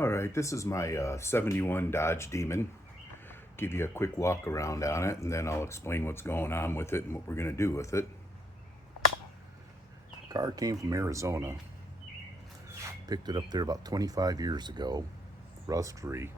All right, this is my 71 Dodge Demon. Give you a quick walk around on it, and then I'll explain what's going on with it and what we're going to do with it. Car came from Arizona. Picked it up there about 25 years ago, rust-free.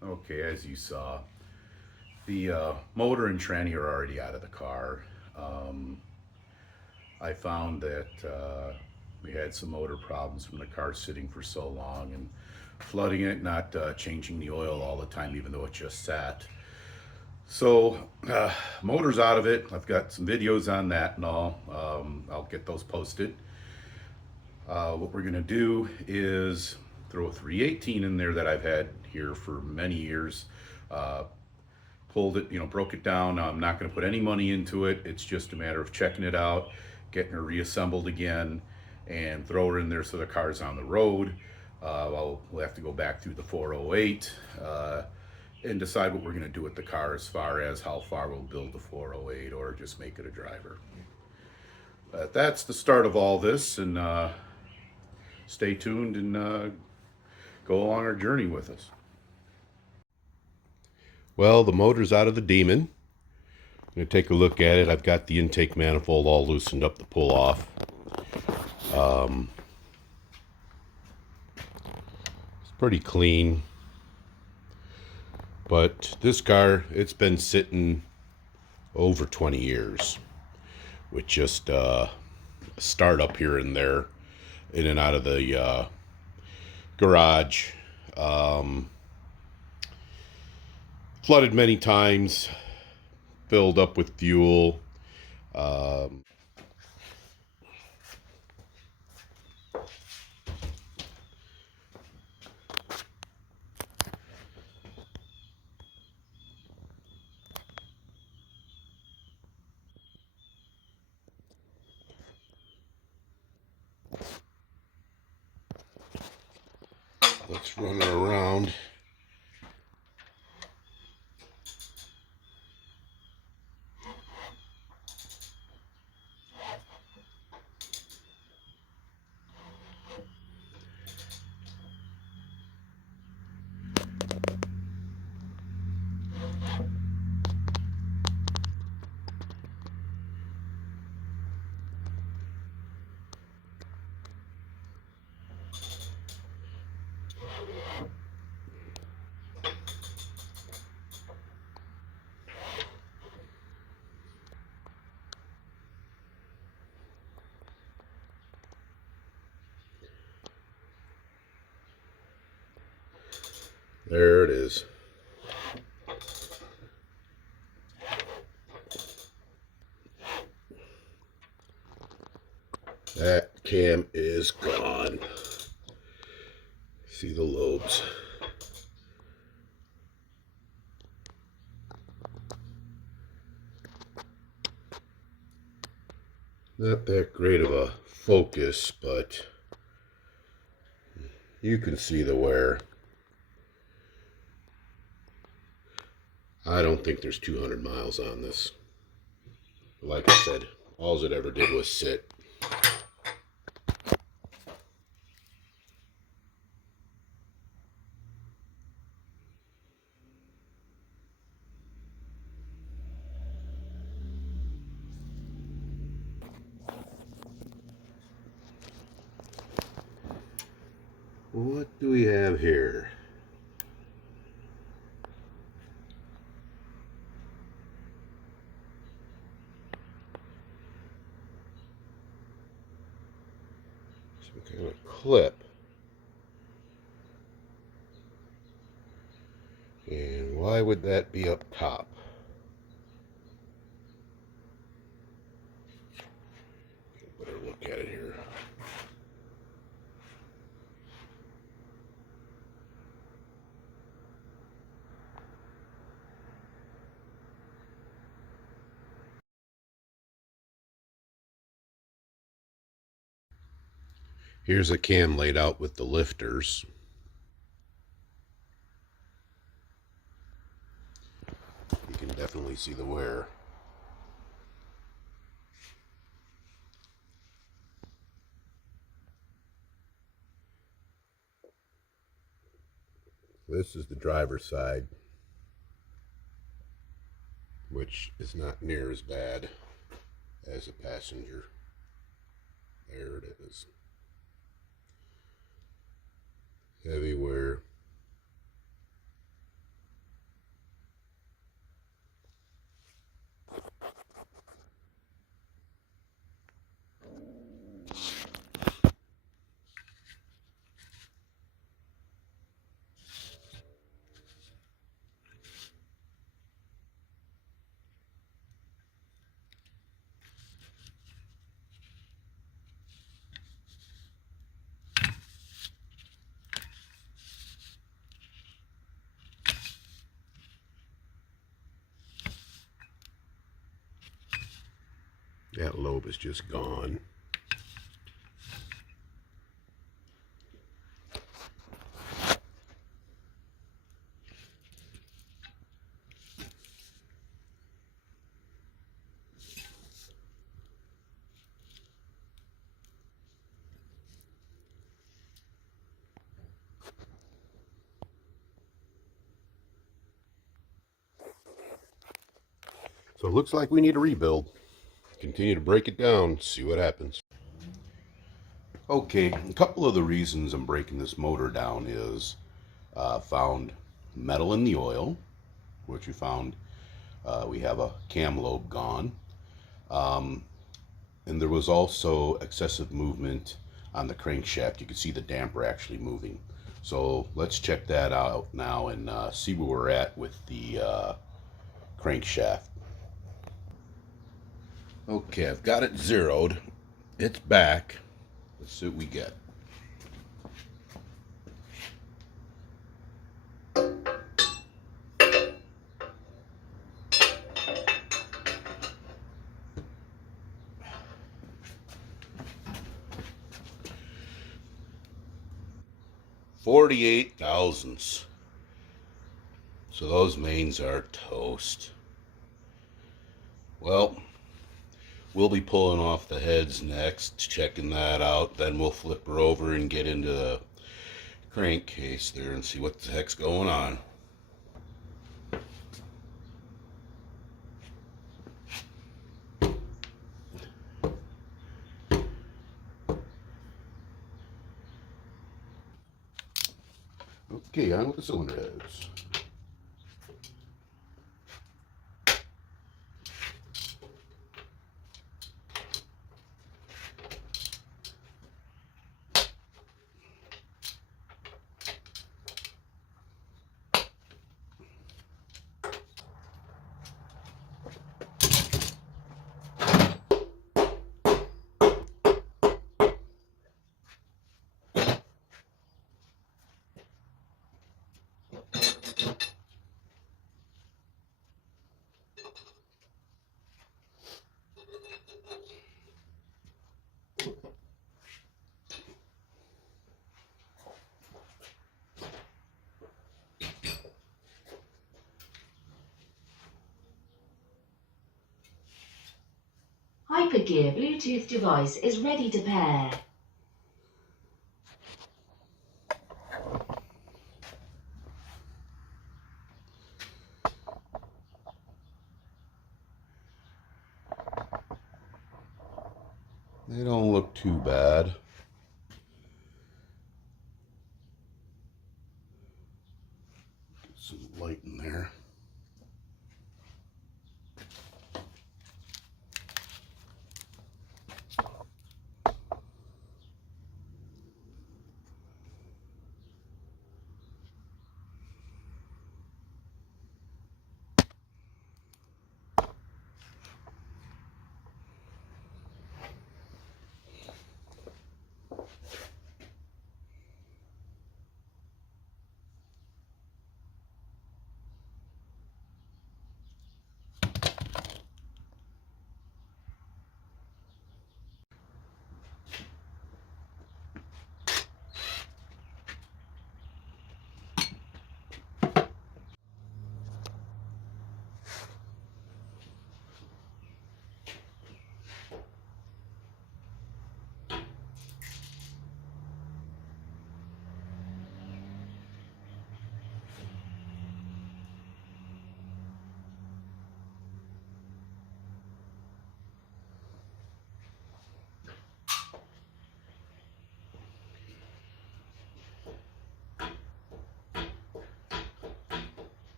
Okay, as you saw, the motor and tranny are already out of the car. I found that we had some motor problems from the car sitting for so long and flooding it, not changing the oil all the time, even though it just sat. So, motor's out of it. I've got some videos on that and all. I'll get those posted. What we're gonna do is throw a 318 in there that I've had here for many years. Pulled it, broke it down. I'm not gonna put any money into it. It's just a matter of checking it out, getting her reassembled again, and throw her in there so the car's on the road. We'll have to go back through the 408 and decide what we're going to do with the car as far as how far we'll build the 408 or just make it a driver. But that's the start of all this, and stay tuned and go along our journey with us. Well, the motor's out of the Demon. I'm going to take a look at it. I've got the intake manifold all loosened up to pull off. It's pretty clean. But this car, it's been sitting over 20 years with just a start up here and there, in and out of the garage. Flooded many times, filled up with fuel. Let's run her around. There it is. That cam is gone. See the lobes. Not that great of a focus, but you can see the wear. I don't think there's 200 miles on this. Like I said, all it ever did was sit. What do we have here? Some kind of clip. And why would that be up top? Better look at it here. Here's a cam laid out with the lifters. You can definitely see the wear. This is the driver's side, which is not near as bad as a passenger. There it is. Heavy wear. That lobe is just gone. So it looks like we need a rebuild. Continue to break it down, see what happens. Okay, a couple of the reasons I'm breaking this motor down is found metal in the oil, which we found we have a cam lobe gone. And there was also excessive movement on the crankshaft. You can see the damper actually moving. So let's check that out now and see where we're at with the crankshaft. Okay, I've got it zeroed. It's back. Let's see what we get. $48 thousandths. So those mains are toast. Well, we'll be pulling off the heads next, checking that out. Then we'll flip her over and get into the crankcase there and see what the heck's going on. Okay, on with the cylinder heads. Hypergear Bluetooth device is ready to pair. They don't look too bad. Get some light in there.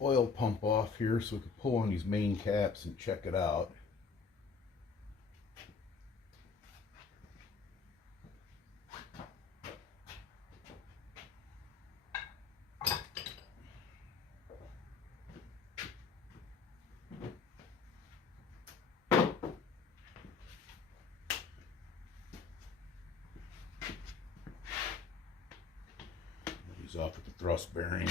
oil pump off here so we can pull on these main caps and check it out. These off with the thrust bearing.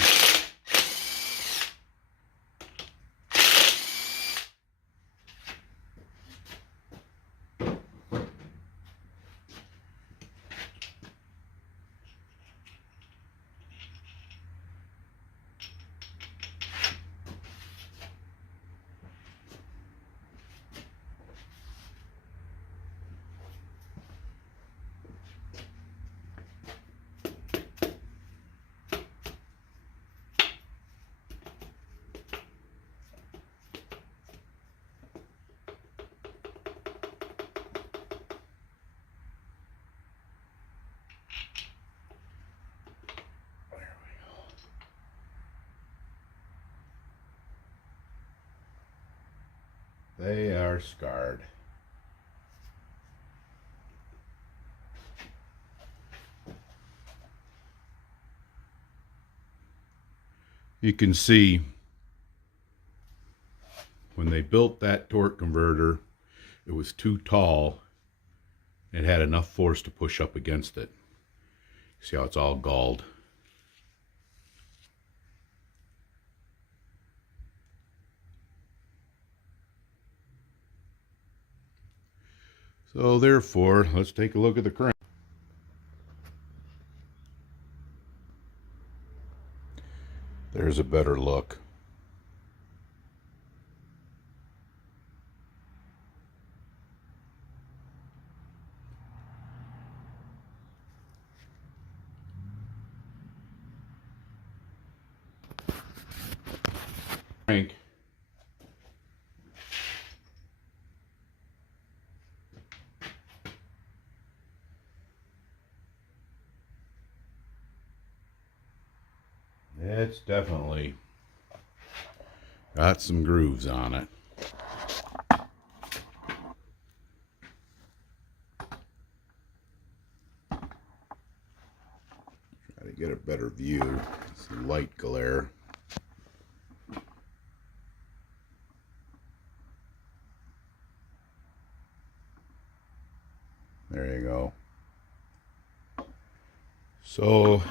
They are scarred. You can see when they built that torque converter, it was too tall. It had enough force to push up against it. See how it's all galled. So therefore, let's take a look at the crank. There's a better look. Crank. It's definitely got some grooves on it. Try to get a better view. It's light glare. There you go. So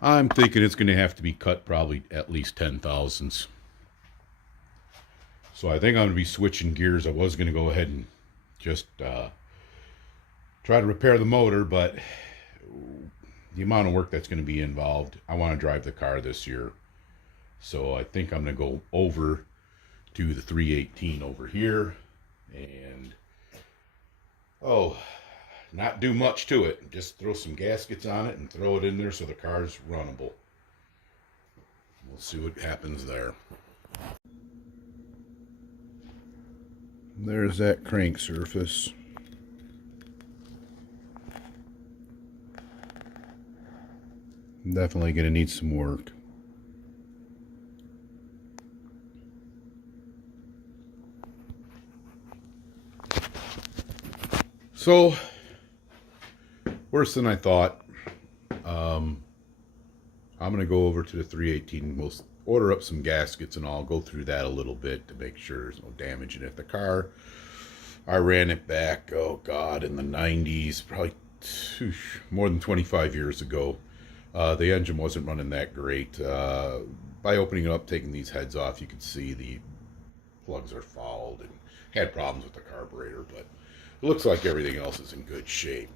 I'm thinking it's going to have to be cut probably at least 10 thousandths. So I think I'm going to be switching gears. I was going to go ahead and just try to repair the motor, but the amount of work that's going to be involved, I want to drive the car this year. So I think I'm going to go over to the 318 over here and not do much to it. Just throw some gaskets on it and throw it in there so the car's runnable. We'll see what happens there. There's that crank surface. Definitely going to need some work. So, worse than I thought. I'm going to go over to the 318. We'll order up some gaskets and I'll go through that a little bit to make sure there's no damage in it. The car, I ran it back, oh God, in the 90s, probably more than 25 years ago. The engine wasn't running that great. By opening it up, taking these heads off, you can see the plugs are fouled and had problems with the carburetor, but it looks like everything else is in good shape.